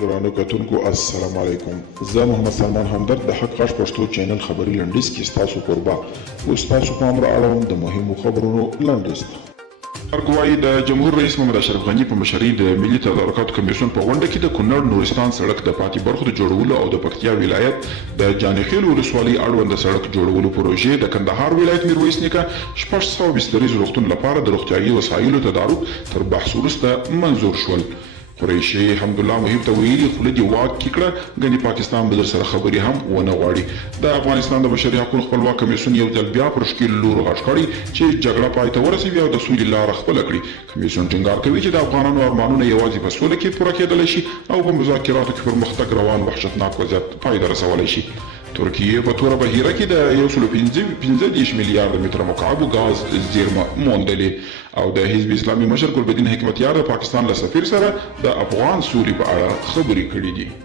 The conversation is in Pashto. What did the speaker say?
ګرانو کتونکو السلام علیکم. زه محمد سلمان همدرد د حق غږ پښتو چینل خبري لنډیز کې ستاسو کوربه اوس تاسو پام را اړوم د مهمو خبرونو لنډیز ته. ارګوایي د جمهور رئیس محمد اشرف غني په مشرۍ د ملي تدارکاتو کمیسیون په غونډه کې د کونړ نورستان سړک د پاتې برخو د جوړولو او د پکتیا ولایت د جانخیل ولسوالۍ اړوند د سړک جوړولو پروژې د کندهار ولایت میرویس نیکه 600 بستریز روغتون لپاره د روغتیايي وسایلو تدارک تر بحث وروسته منظور شول. قریشي حمدالله محب ته ویلي خوله دې واک کې کړه ګنې پاکستان به در سره خبرې هم ونه غواړي. د افغانستان د بشري حقوقو خپلواک کمیسیون یو ځل بیا پر ښکیل لور غږ کړی چې جګړه پای ته ورسوي او د سولې لاره خپله کړي. کمیسیون ټینګار کوي چې د افغانانو ارمانونه یوازې په سوله کې پوره کېدلی شي او په مذاکراتو کې پرمختګ روان وحشتناک وضعیت پای ته رسولی شي. ترکیه په توره بهیره کې د 115 میلیارد متره مکعب غاز زیرمه موندلې او د حزب اسلامي مشر ګلبدین حکمتیار د پاکستان له سفیر سره د افغان سولې په اړه خبرې کړې دي.